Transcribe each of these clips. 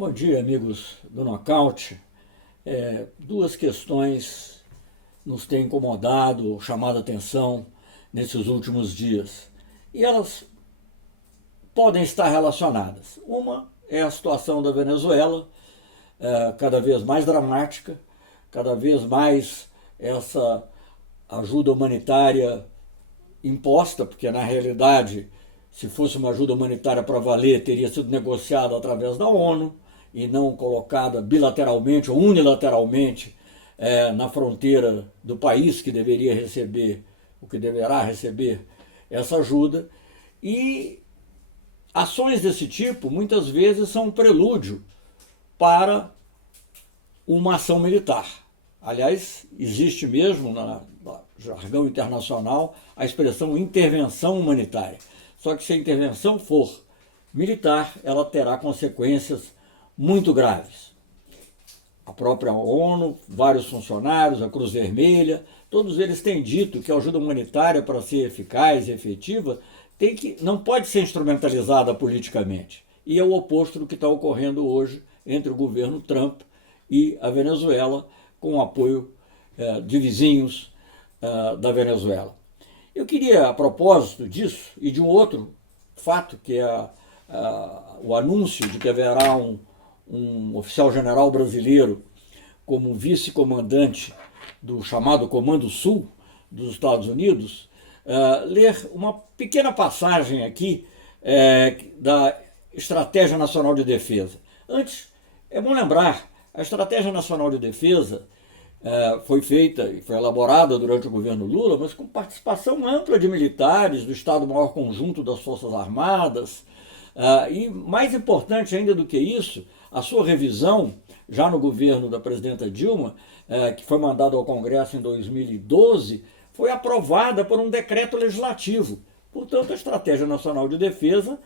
Bom dia, amigos do Nocaute. Duas questões nos têm incomodado, chamado a atenção nesses últimos dias. E elas podem estar relacionadas. Uma é a situação da Venezuela, cada vez mais dramática, cada vez mais essa ajuda humanitária imposta, porque na realidade, se fosse uma ajuda humanitária para valer, teria sido negociada através da ONU e não colocada bilateralmente ou unilateralmente na fronteira do país que deveria receber, o que deverá receber essa ajuda. E ações desse tipo muitas vezes são um prelúdio para uma ação militar. Aliás, existe mesmo no jargão internacional a expressão intervenção humanitária. Só que se a intervenção for militar, ela terá consequências muito graves. A própria ONU, vários funcionários, a Cruz Vermelha, todos eles têm dito que a ajuda humanitária, para ser eficaz e efetiva, não pode ser instrumentalizada politicamente. E é o oposto do que está ocorrendo hoje entre o governo Trump e a Venezuela, com o apoio de vizinhos da Venezuela. Eu queria, a propósito disso e de um outro fato, que é o anúncio de que haverá um oficial-general brasileiro como vice-comandante do chamado Comando Sul dos Estados Unidos, ler uma pequena passagem aqui da Estratégia Nacional de Defesa. Antes, é bom lembrar, a Estratégia Nacional de Defesa foi feita e foi elaborada durante o governo Lula, mas com participação ampla de militares, do Estado-Maior Conjunto das Forças Armadas, e mais importante ainda do que isso, a sua revisão, já no governo da presidenta Dilma, que foi mandada ao Congresso em 2012, foi aprovada por um decreto legislativo. Portanto, a Estratégia Nacional de Defesa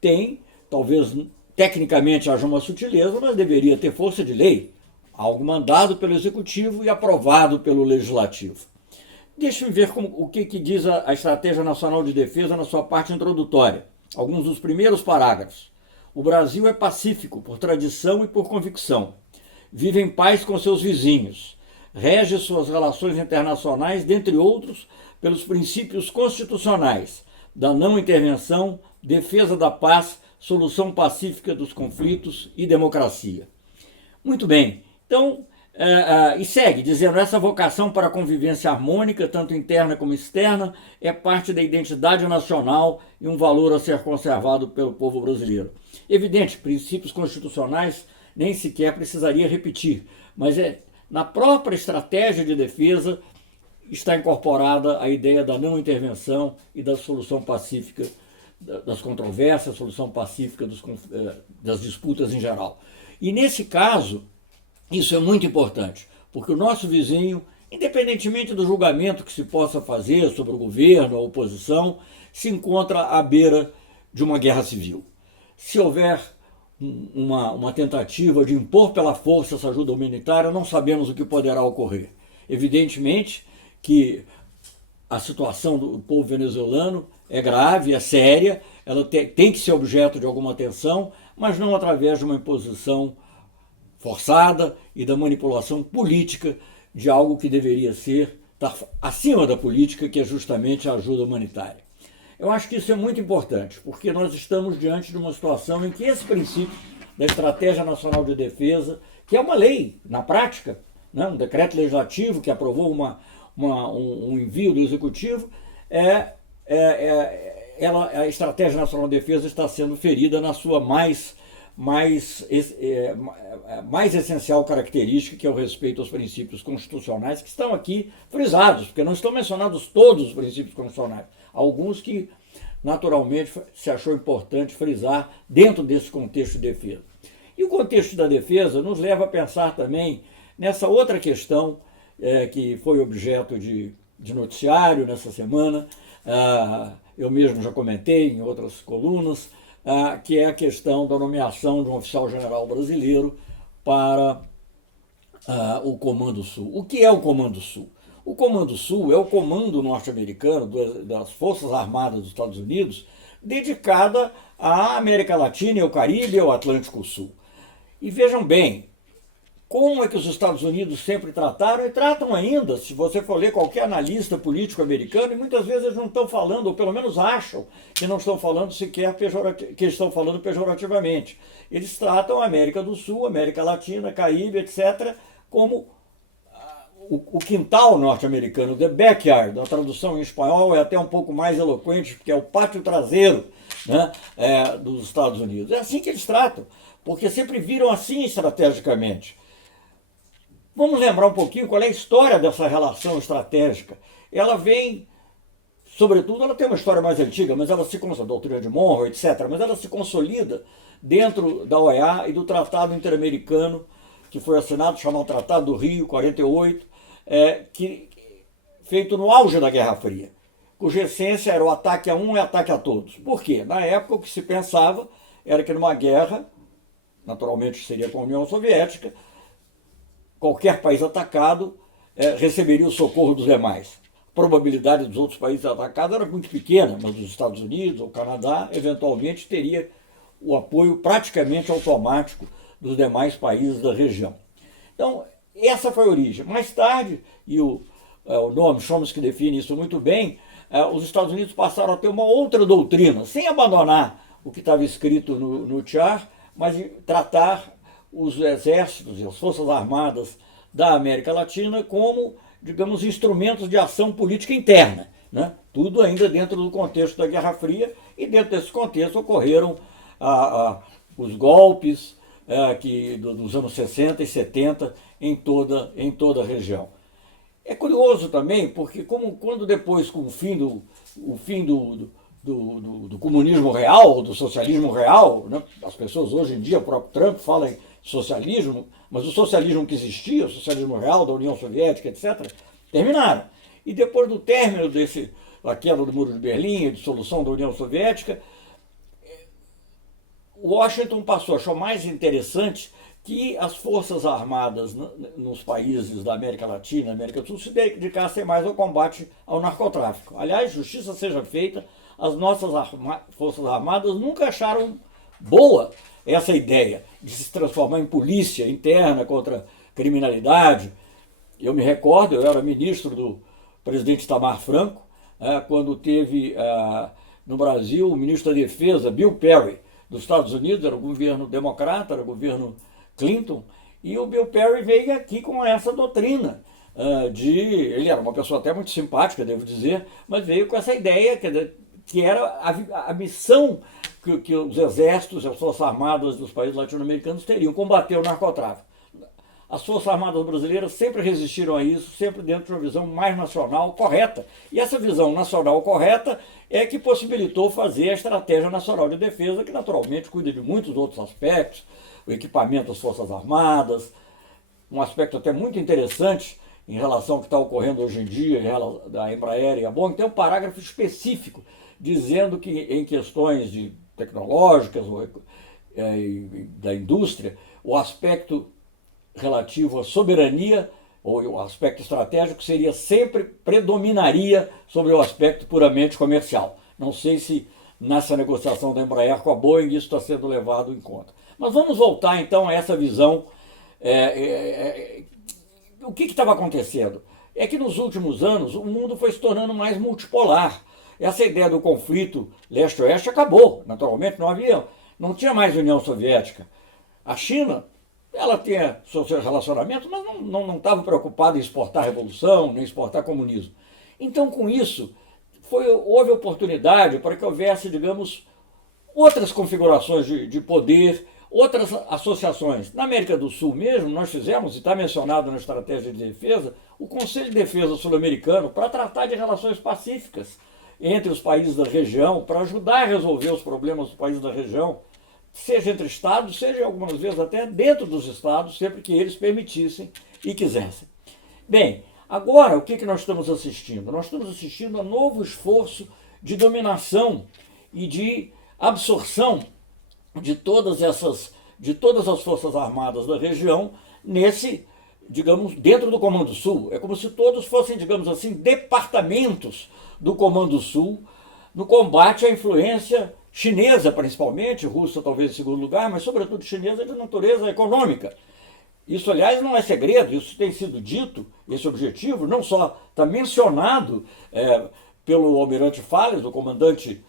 tem, talvez tecnicamente haja uma sutileza, mas deveria ter força de lei, algo mandado pelo Executivo e aprovado pelo Legislativo. Deixa eu ver o que diz a Estratégia Nacional de Defesa na sua parte introdutória. Alguns dos primeiros parágrafos. O Brasil é pacífico por tradição e por convicção. Vive em paz com seus vizinhos. Rege suas relações internacionais, dentre outros, pelos princípios constitucionais da não intervenção, defesa da paz, solução pacífica dos conflitos e democracia. Muito bem. Então, e segue dizendo, essa vocação para a convivência harmônica, tanto interna como externa, é parte da identidade nacional e um valor a ser conservado pelo povo brasileiro. Evidente, princípios constitucionais nem sequer precisaria repetir, mas na própria estratégia de defesa está incorporada a ideia da não intervenção e da solução pacífica das controvérsias, solução pacífica das disputas em geral. E nesse caso, isso é muito importante, porque o nosso vizinho, independentemente do julgamento que se possa fazer sobre o governo, a oposição, se encontra à beira de uma guerra civil. Se houver uma tentativa de impor pela força essa ajuda humanitária, não sabemos o que poderá ocorrer. Evidentemente que a situação do povo venezuelano é grave, é séria, ela tem que ser objeto de alguma atenção, mas não através de uma imposição forçada e da manipulação política de algo que deveria estar acima da política, que é justamente a ajuda humanitária. Eu acho que isso é muito importante, porque nós estamos diante de uma situação em que esse princípio da Estratégia Nacional de Defesa, que é uma lei, na prática, né, um decreto legislativo que aprovou um envio do Executivo, a Estratégia Nacional de Defesa está sendo ferida na sua mais essencial característica, que é o respeito aos princípios constitucionais, que estão aqui frisados, porque não estão mencionados todos os princípios constitucionais. Alguns que, naturalmente, se achou importante frisar dentro desse contexto de defesa. E o contexto da defesa nos leva a pensar também nessa outra questão que foi objeto de noticiário nessa semana, eu mesmo já comentei em outras colunas, que é a questão da nomeação de um oficial-general brasileiro para o Comando Sul. O que é o Comando Sul? O Comando Sul é o comando norte-americano das Forças Armadas dos Estados Unidos dedicada à América Latina, ao Caribe e ao Atlântico Sul. E vejam bem, como é que os Estados Unidos sempre trataram e tratam ainda, se você for ler qualquer analista político americano, e muitas vezes eles não estão falando, ou pelo menos acham que não estão falando sequer que estão falando pejorativamente. Eles tratam a América do Sul, América Latina, Caribe, etc., como o quintal norte-americano, the backyard, a tradução em espanhol é até um pouco mais eloquente, porque é o pátio traseiro, né, dos Estados Unidos. É assim que eles tratam, porque sempre viram assim estrategicamente. Vamos lembrar um pouquinho qual é a história dessa relação estratégica. Ela vem, sobretudo, ela tem uma história mais antiga, mas ela se consolida, a doutrina de Monroe, etc., mas ela se consolida dentro da OEA e do Tratado Interamericano, que foi assinado, chamado Tratado do Rio, 48, feito no auge da Guerra Fria, cuja essência era o ataque a um e ataque a todos. Por quê? Na época o que se pensava era que numa guerra, naturalmente seria com a União Soviética, qualquer país atacado receberia o socorro dos demais. A probabilidade dos outros países atacados era muito pequena, mas os Estados Unidos ou o Canadá, eventualmente, teria o apoio praticamente automático dos demais países da região. Então, essa foi a origem. Mais tarde, e o Noam Chomsky define isso muito bem, os Estados Unidos passaram a ter uma outra doutrina, sem abandonar o que estava escrito no Char, mas de tratar os exércitos e as forças armadas da América Latina como, digamos, instrumentos de ação política interna, né? Tudo ainda dentro do contexto da Guerra Fria, e dentro desse contexto ocorreram os golpes dos anos 60 e 70 em toda a região. É curioso também, porque quando depois, com o fim do comunismo real, do socialismo real, né? As pessoas hoje em dia, o próprio Trump fala em socialismo, mas o socialismo que existia, o socialismo real da União Soviética, etc., terminaram. E depois do término da queda do Muro de Berlim, a dissolução da União Soviética, Washington achou mais interessante que as forças armadas nos países da América Latina, América do Sul, se dedicassem mais ao combate ao narcotráfico. Aliás, justiça seja feita, as nossas forças armadas nunca acharam boa essa ideia de se transformar em polícia interna contra criminalidade. Eu me recordo, eu era ministro do presidente Itamar Franco, quando teve no Brasil o ministro da Defesa, Bill Perry, dos Estados Unidos, era o governo democrata, era o governo Clinton, e o Bill Perry veio aqui com essa doutrina ele era uma pessoa até muito simpática, devo dizer, mas veio com essa ideia que era a missão que os exércitos e as forças armadas dos países latino-americanos teriam, combater o narcotráfico. As forças armadas brasileiras sempre resistiram a isso, sempre dentro de uma visão mais nacional, correta. E essa visão nacional correta é que possibilitou fazer a Estratégia Nacional de Defesa, que naturalmente cuida de muitos outros aspectos, o equipamento das Forças Armadas, um aspecto até muito interessante em relação ao que está ocorrendo hoje em dia, da Embraer e a Boeing, tem um parágrafo específico dizendo que em questões tecnológicas da indústria, o aspecto relativo à soberania, ou o aspecto estratégico, predominaria sobre o aspecto puramente comercial. Não sei se nessa negociação da Embraer com a Boeing isso está sendo levado em conta. Mas vamos voltar então a essa visão. O que estava acontecendo? É que nos últimos anos o mundo foi se tornando mais multipolar. Essa ideia do conflito leste-oeste acabou, naturalmente não tinha mais União Soviética. A China, ela tinha seus relacionamentos, mas não estava preocupada em exportar revolução, nem exportar comunismo. Então, com isso, houve oportunidade para que houvesse, digamos, outras configurações de poder, outras associações. Na América do Sul mesmo, nós fizemos, e está mencionado na Estratégia de Defesa, o Conselho de Defesa Sul-Americano para tratar de relações pacíficas entre os países da região, para ajudar a resolver os problemas dos países da região, seja entre estados, seja algumas vezes até dentro dos estados, sempre que eles permitissem e quisessem. Bem, agora o que nós estamos assistindo? Nós estamos assistindo a novo esforço de dominação e de absorção de todas as forças armadas da região digamos, dentro do Comando Sul. É como se todos fossem, digamos assim, departamentos do Comando Sul no combate à influência chinesa principalmente, russa talvez em segundo lugar, mas sobretudo chinesa de natureza econômica. Isso, aliás, não é segredo, isso tem sido dito, esse objetivo, não só está mencionado pelo almirante Falles, o comandante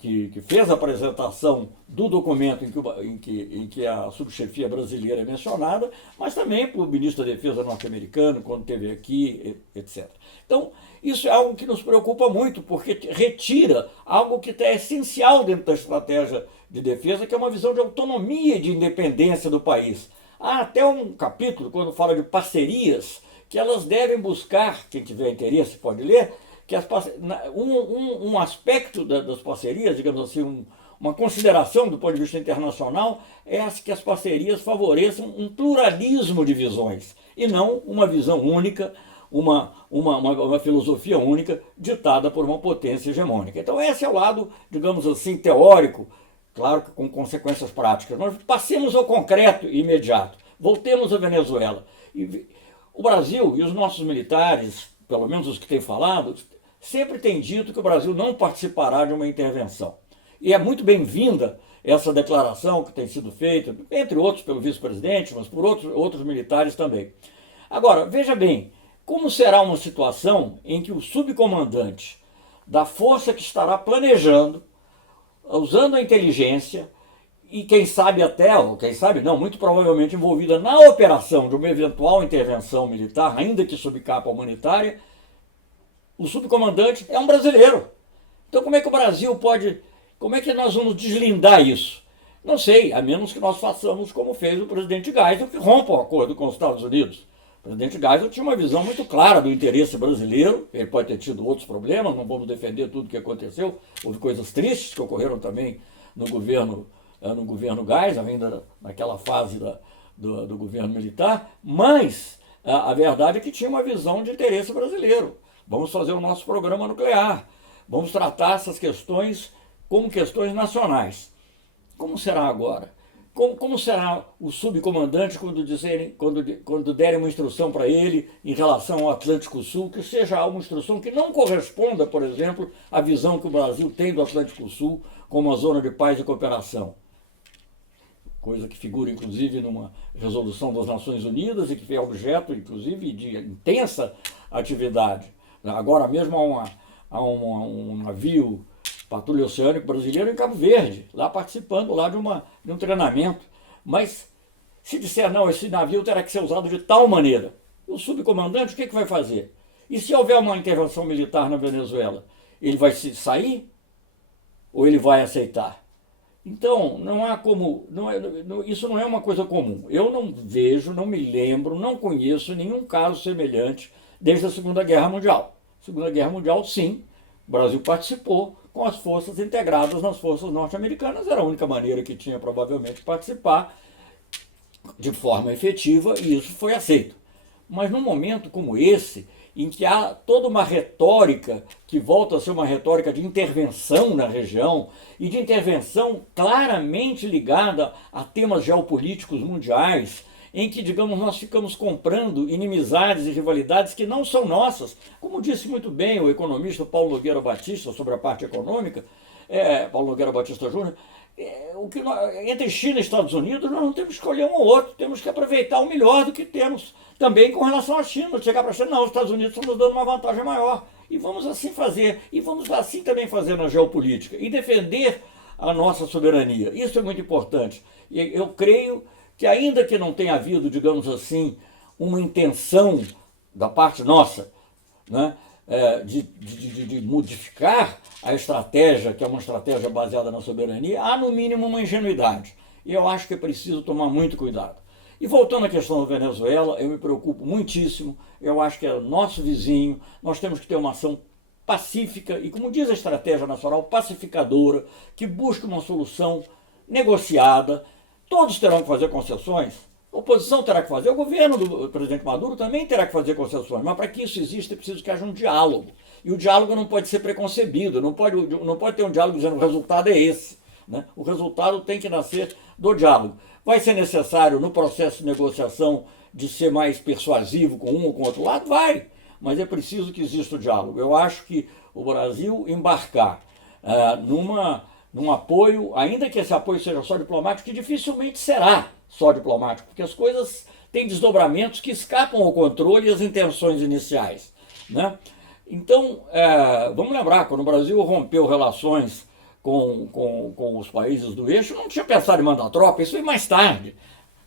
que fez a apresentação do documento em que a subchefia brasileira é mencionada, mas também por ministro da Defesa norte-americano, quando esteve aqui, etc. Então, isso é algo que nos preocupa muito, porque retira algo que é essencial dentro da estratégia de defesa, que é uma visão de autonomia e de independência do país. Há até um capítulo, quando fala de parcerias, que elas devem buscar, quem tiver interesse pode ler, que um aspecto das parcerias, digamos assim, uma consideração do ponto de vista internacional, é que as parcerias favoreçam um pluralismo de visões, e não uma visão única, uma filosofia única ditada por uma potência hegemônica. Então esse é o lado, digamos assim, teórico, claro que com consequências práticas. Mas passemos ao concreto e imediato. Voltemos à Venezuela. O Brasil e os nossos militares, pelo menos os que têm falado, sempre têm dito que o Brasil não participará de uma intervenção. E é muito bem-vinda essa declaração que tem sido feita, entre outros pelo vice-presidente, mas por outros militares também. Agora, veja bem, como será uma situação em que o subcomandante da força que estará planejando, usando a inteligência, e quem sabe até, ou quem sabe não, muito provavelmente envolvida na operação de uma eventual intervenção militar, ainda que sob capa humanitária, o subcomandante é um brasileiro. Então como é que o Brasil pode, como é que nós vamos deslindar isso? Não sei, a menos que nós façamos como fez o presidente Geisel, que rompa o acordo com os Estados Unidos. O presidente Geisel tinha uma visão muito clara do interesse brasileiro, ele pode ter tido outros problemas, não vamos defender tudo o que aconteceu, houve coisas tristes que ocorreram também no governo Geisel, ainda naquela fase do governo militar, mas a verdade é que tinha uma visão de interesse brasileiro. Vamos fazer o nosso programa nuclear, vamos tratar essas questões como questões nacionais. Como será agora? Como será o subcomandante quando derem uma instrução para ele em relação ao Atlântico Sul, que seja uma instrução que não corresponda, por exemplo, à visão que o Brasil tem do Atlântico Sul como uma zona de paz e cooperação? Coisa que figura, inclusive, numa resolução das Nações Unidas e que foi objeto, inclusive, de intensa atividade. Agora mesmo há um navio patrulha oceânico brasileiro em Cabo Verde, lá participando lá de um treinamento. Mas se disser, não, esse navio terá que ser usado de tal maneira, o subcomandante o que vai fazer? E se houver uma intervenção militar na Venezuela, ele vai se sair ou ele vai aceitar? Então, não há como, isso não é uma coisa comum. Eu não vejo, não me lembro, não conheço nenhum caso semelhante desde a Segunda Guerra Mundial. Segunda Guerra Mundial, sim, o Brasil participou com as forças integradas nas forças norte-americanas, era a única maneira que tinha provavelmente de participar de forma efetiva e isso foi aceito. Mas num momento como esse, em que há toda uma retórica que volta a ser uma retórica de intervenção na região e de intervenção claramente ligada a temas geopolíticos mundiais, em que, digamos, nós ficamos comprando inimizades e rivalidades que não são nossas. Como disse muito bem o economista Paulo Nogueira Batista sobre a parte econômica, Paulo Nogueira Batista Júnior, entre China e Estados Unidos nós não temos que escolher um ou outro, temos que aproveitar o melhor do que temos. Também com relação à China, chegar para a China, não, os Estados Unidos estão nos dando uma vantagem maior. E vamos assim fazer, e vamos assim também fazer na geopolítica, e defender a nossa soberania. Isso é muito importante. E eu creio que ainda que não tenha havido, digamos assim, uma intenção da parte nossa, né, de modificar a estratégia, que é uma estratégia baseada na soberania, há no mínimo uma ingenuidade. E eu acho que é preciso tomar muito cuidado. E voltando à questão da Venezuela, eu me preocupo muitíssimo, eu acho que é nosso vizinho, nós temos que ter uma ação pacífica e, como diz a estratégia nacional, pacificadora, que busque uma solução negociada. Todos terão que fazer concessões, a oposição terá que fazer, o governo do presidente Maduro também terá que fazer concessões, mas para que isso exista é preciso que haja um diálogo. E o diálogo não pode ser preconcebido, não pode ter um diálogo dizendo o resultado é esse. Né? O resultado tem que nascer do diálogo. Vai ser necessário no processo de negociação de ser mais persuasivo com um ou com outro lado? Vai, mas é preciso que exista o diálogo. Eu acho que o Brasil embarcar num apoio, ainda que esse apoio seja só diplomático, que dificilmente será só diplomático, porque as coisas têm desdobramentos que escapam ao controle e às intenções iniciais, né? Então, vamos lembrar, quando o Brasil rompeu relações com os países do eixo, não tinha pensado em mandar tropa, isso foi mais tarde.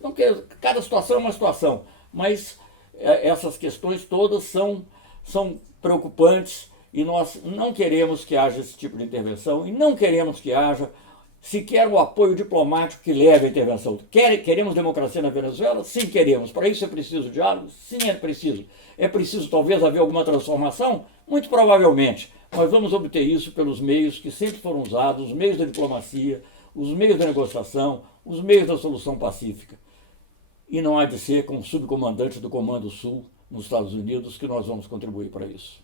Não, cada situação é uma situação, mas essas questões todas são preocupantes e nós não queremos que haja esse tipo de intervenção e não queremos que haja sequer o apoio diplomático que leve à intervenção. Queremos democracia na Venezuela? Sim, queremos. Para isso é preciso diálogo? Sim, é preciso. É preciso talvez haver alguma transformação? Muito provavelmente. Mas vamos obter isso pelos meios que sempre foram usados, os meios da diplomacia, os meios da negociação, os meios da solução pacífica. E não há de ser com o subcomandante do Comando Sul nos Estados Unidos que nós vamos contribuir para isso.